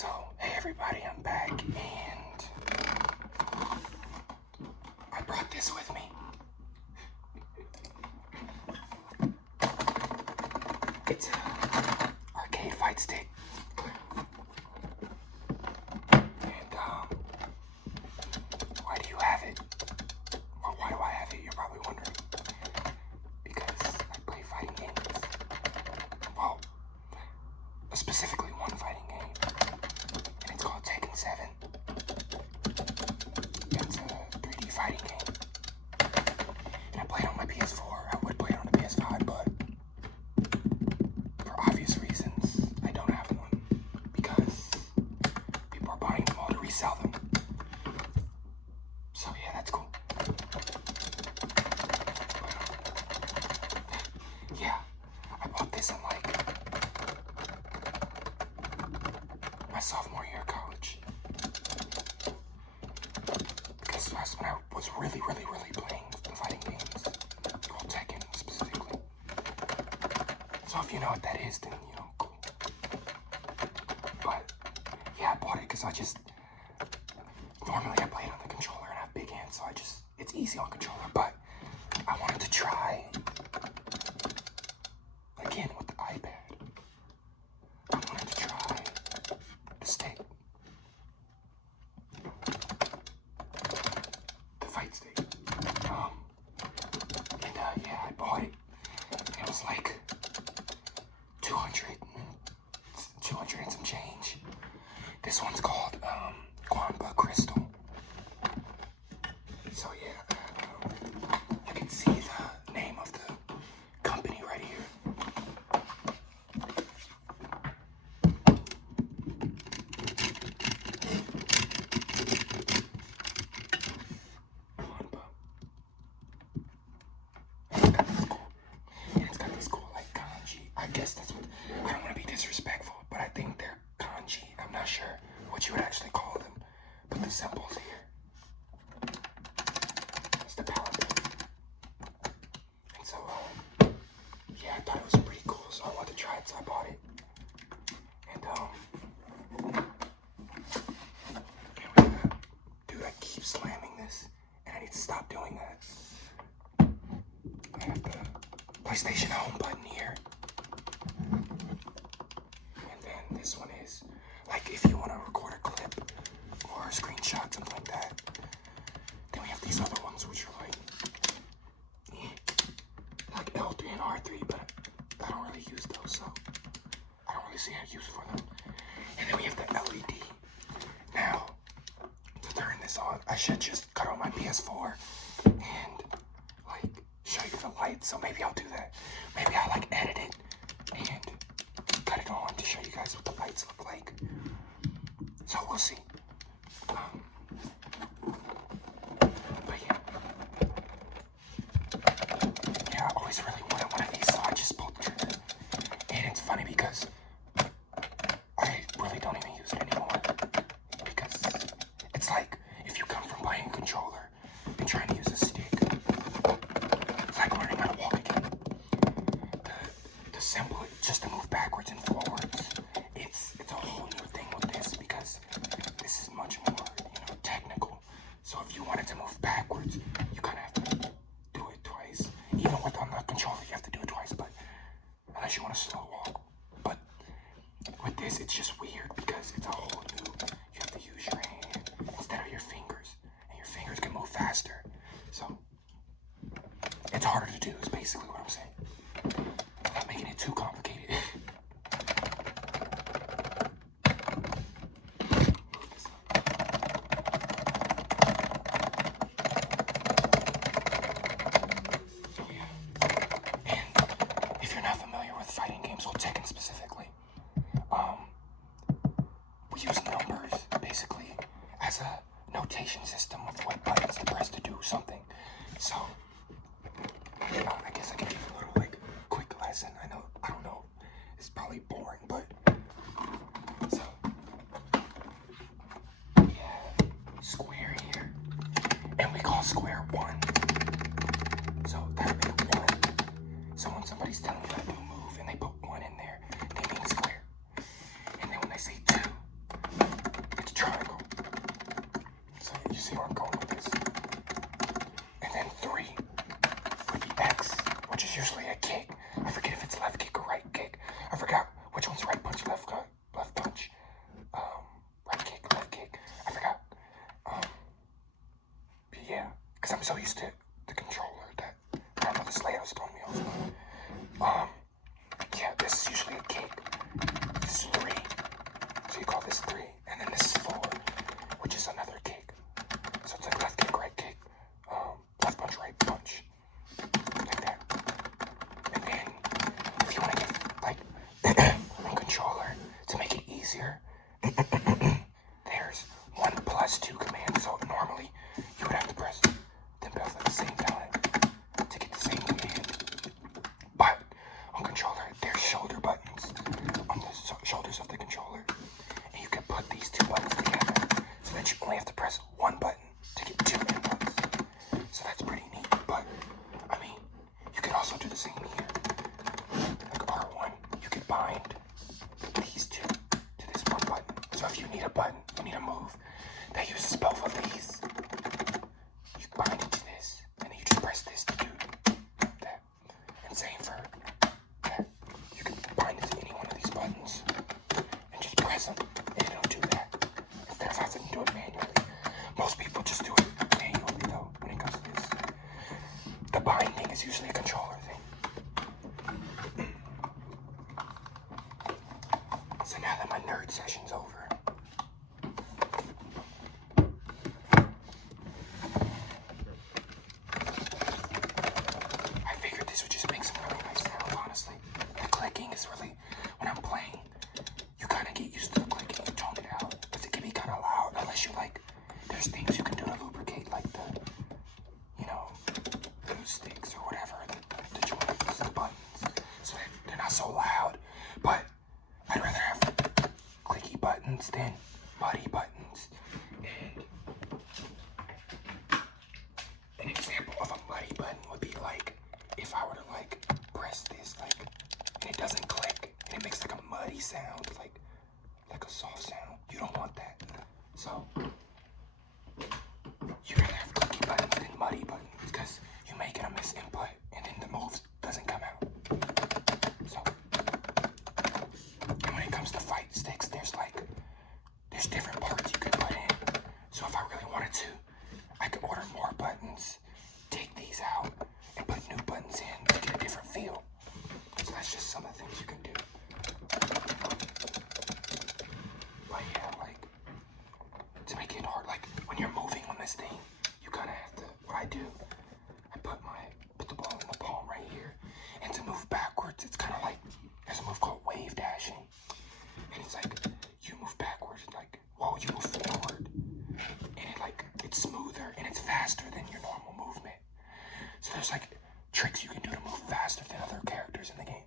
So, hey everybody, I'm back, and I brought this with me. It's a arcade fight stick. And, why do you have it? Well, why do I have it, you're probably wondering. Because I play fighting games. Well, specifically one fighting game. And it's called Tekken 7. It's a 3D fighting game. And I play it on my PS4. I would play it on the PS5, but for obvious reasons, I don't have one. Because people are buying them all to resell them. So yeah, that's cool. Yeah, I bought this in like my sophomore year of college. Because that's when I was really playing the fighting games. Called Tekken specifically. So if you know what that is, then you know, cool. But yeah, I bought it because normally I play it on the controller and I have big hands, so it's easy on controller, but I wanted to try again with the iPad. I wanted to try the stick. The fight stick. Yeah, I bought it. It was like 200 and some change. This one's called Guamba Crystal. So yeah, you can see the name of the company right here. It's got these cool like kanji. I guess that's what, I don't want to be disrespectful, but I think they're kanji. I'm not sure what you would actually call them. But the symbols here. It's the palette. And so, yeah, I thought it was pretty cool, so I wanted to try it, so I bought it. And, dude, I keep slamming this, and I need to stop doing that. I have the PlayStation Home button here. And then this one is, like, if you want to record a clip or a screenshot, something like that. Then we have these other ones, which are like L3 and R3, but I don't really use those, so I don't really see a use for them. And then we have the LED. Now, to turn this on, I should just cut on my PS4 and like show you the lights. So maybe I'll do that. Maybe I'll like edit it and cut it on to show you guys what the lights look like. So we'll see. But yeah, I always really wanted one of these, so I just pulled the trigger. And it's funny because I really don't even use it anymore. Because it's like if you come from playing a controller and trying to use a stick, it's like learning how to walk again. The symbol, just to move backwards and forwards, it's a whole new thing with this because this is much more, technical. So if you wanted to move backwards, you kind of have to do it twice. Even on the controller, you have to do it twice, but unless you want to slow walk. But with this, it's just weird because it's a whole new, you have to use your hand instead of your fingers, and your fingers can move faster. So it's harder to do, is basically what I'm saying. I'm not making it too complicated. So yeah. And if you're not familiar with fighting games, or Tekken specifically, we use numbers basically as a notation system of what buttons to press to do something. So I guess I can give a little like quick lesson. I don't know, it's probably boring, but so yeah, square here, and we call square 1. So that would be 1. So when somebody's telling you how to do a move and they put 1 in there, they mean square. And then when they say 2, because I'm so used to the controller that I don't know, this layout's throwing me off. Yeah, this is usually a cake. This is 3, so you call this 3, and then this is 4, which is another cake. So it's like left kick, right kick, left punch, right punch, like that. And then if you want to get like a controller to make it easier, there's 1 plus 2 commands. So normally you would have to press them both at the same time to get the same command. But on controller, there's shoulder buttons on the shoulders of the controller, and you can put these 2 buttons together so that you only have to press 1 button to get 2 inputs. So that's pretty neat. But I mean, you could also do the same here. Like R1, you could bind these 2 to this 1 button. So if you need a button, you need a move that uses both of these, you bind it to this, and then you just press this to do that. And same for that. You can bind it to any one of these buttons and just press them, and it'll do that. Instead of having to do it manually. Most people just do it manually though when it comes to this. The binding is usually a controller thing. So now that my nerd session's over, I figured this would just make some really nice sounds, honestly. The clicking is really, when I'm playing, you kind of get used to the clicking and tone it out, because it can be kind of loud, unless you like, there's things you can do to lubricate, like the, you know, glue sticks or whatever, the joints, the buttons, so they're not so loud. But I'd rather have clicky buttons than muddy buttons. And an example of a muddy button would be like if I were to like press this, like, and it doesn't click and it makes like a muddy sound, like a soft sound. You don't want that. So you rather have clicky buttons than muddy buttons, because you may get a misinput and then the move doesn't come out. So, and when it comes to fight sticks, there's different parts you can put in. So if I really wanted to, I could order more buttons, take these out, and put new buttons in to get a different feel. So that's just some of the things you can do. But yeah, like, to make it hard, like when you're moving on this thing, you kind of have to, what I do, I put the ball in the palm right here, and to move backwards, it's kind of like, there's a move called wave dashing, and it's like, you move backwards, like, whoa, you move forward, and it's smoother, and it's faster than your normal movement. So there's like tricks you can do to move faster than other characters in the game.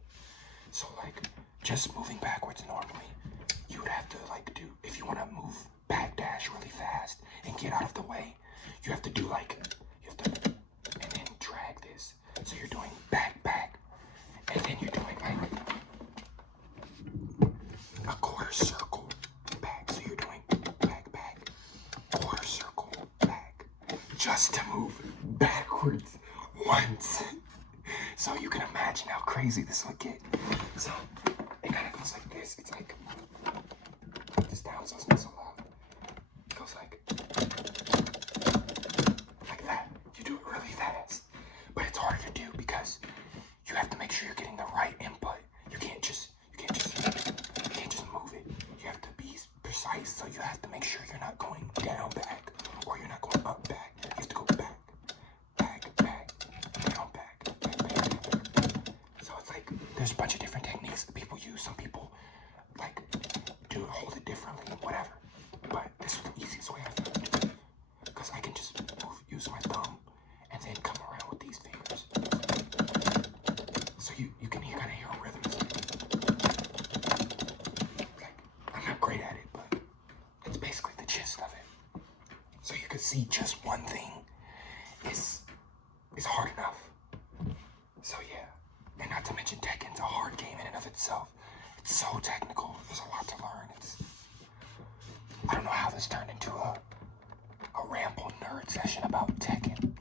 So like, just moving backwards normally, you would have to like do, if you want to move backdash really fast and get out of the way, you have to do like, and then drag this. So you're doing back, and then you're doing like a quarter circle back. So you're doing back, quarter circle back, just to move backwards once. So you can imagine how crazy this would get. So it kind of goes like this. It's like, put this down so it's not so loud. It goes like that. You do it really fast, but it's harder to do because you have to make sure you're getting the right input. You can't just move it. You have to be precise, so you have to make sure you're not going down back, or you're not going up back. You have to go back, down back. So it's like, there's a bunch of different techniques that people use. Some people like hold it differently, whatever. But this is the easiest way I found to do it, because I can just use my thumb and then come around with these fingers. So you can kind of hear a rhythm. Like, I'm not great at it, but that's basically the gist of it. So you can see just one thing is hard enough. So yeah, and not to mention Tekken's a hard game in and of itself. It's so technical. There's a lot to learn. I don't know how this turned into a ramble nerd session about Tekken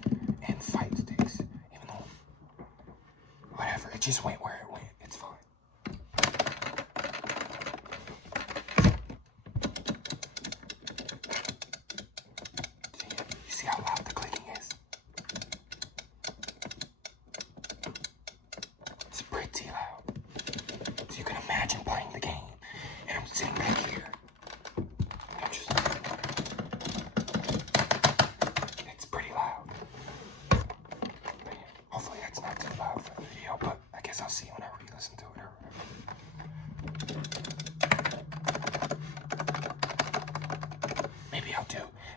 and fight sticks, even though, whatever, it just went where it went. It's fine. See how loud the clicking is?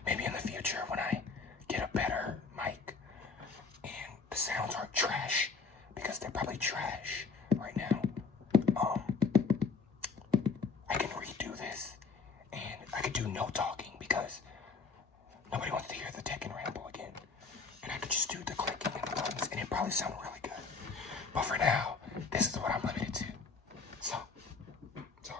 maybe in the future when I get a better mic and the sounds aren't trash, because they're probably trash right now, I can redo this and I could do no talking because nobody wants to hear the tech and ramble again. And I could just do the clicking and the buttons and it probably sound really good. But for now, this is what I'm limited to. So, sorry.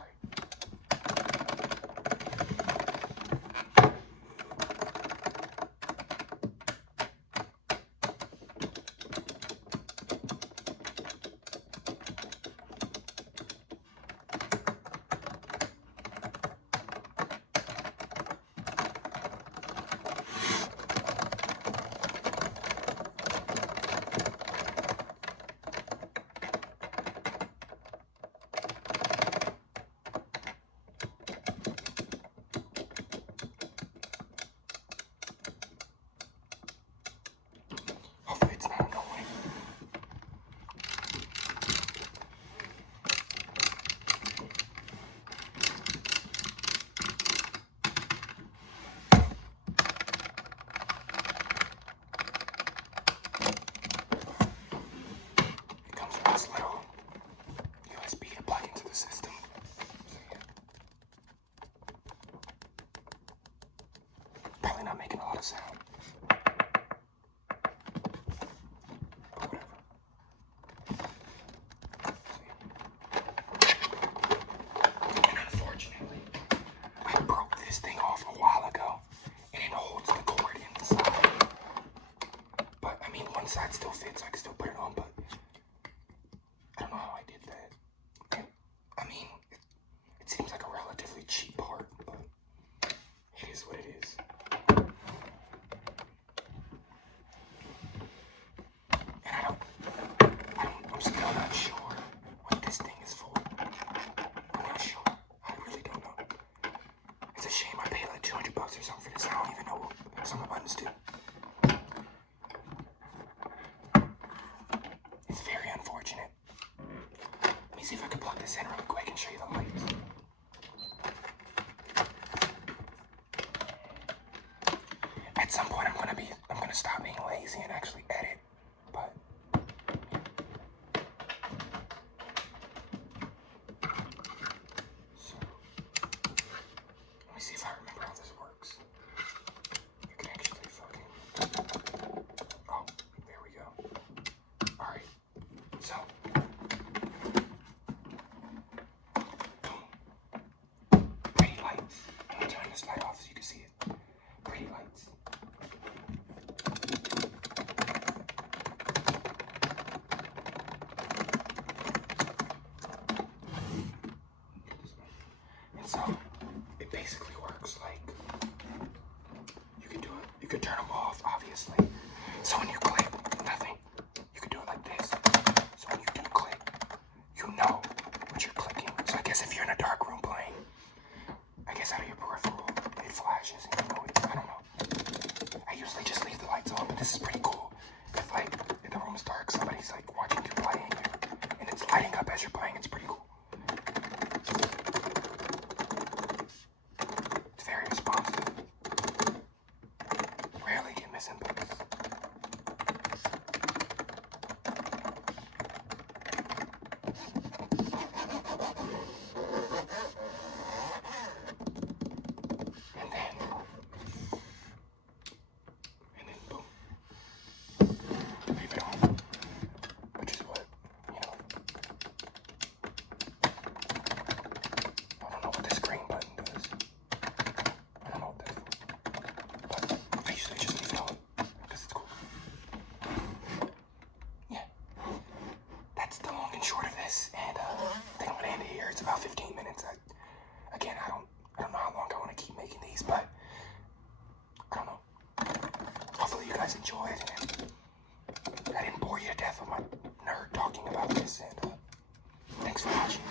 Hopefully it's not annoying. It comes with this little USB to plug into the system. So yeah. Probably not making a lot of sound. And unfortunately, I broke this thing off a while ago, and it holds the cord inside. But I mean, one side still fits, so I can still put it on, but I don't know how I did that. And, I mean, it seems like a relatively cheap part, but it is what it is. And I'm still not sure what this thing is for. I'm not sure. I really don't know. It's a shame I paid like $200 or something for this. I don't even know what some of the buttons do. It's very unfortunate. Let me see if I can plug this in really quick and show you the lights. At some point I'm gonna stop being lazy and actually edit, but so let me see if I remember how this works. You can actually fucking, oh, there we go. Alright, so pretty lights. I'm gonna turn this light off so you can see it. Pretty lights. And so it basically works like you could turn them off, obviously. So when you click, nothing. You could do it like this. So when you do click, you know what you're clicking. So I guess if you're in a dark room playing, I guess out of your peripheral, it flashes and you know what it is. I don't know. I usually just leave the lights on, but this is pretty cool. If the room is dark, somebody's like watching you playing and it's lighting up as you're playing, it's pretty cool. It's very responsive. Rarely get misinputs. And then boom. Leave it on. Which is what, you know. I don't know what this green button does. I don't know what that is. But I usually just leave it on because it's cool. Yeah. That's the long and short of this. And I think I'm gonna end it here. It's about 15 minutes. Again, I don't know how long I want to keep making these, but I don't know. Hopefully you guys enjoyed, and I didn't bore you to death with my nerd talking about this, and thanks for watching.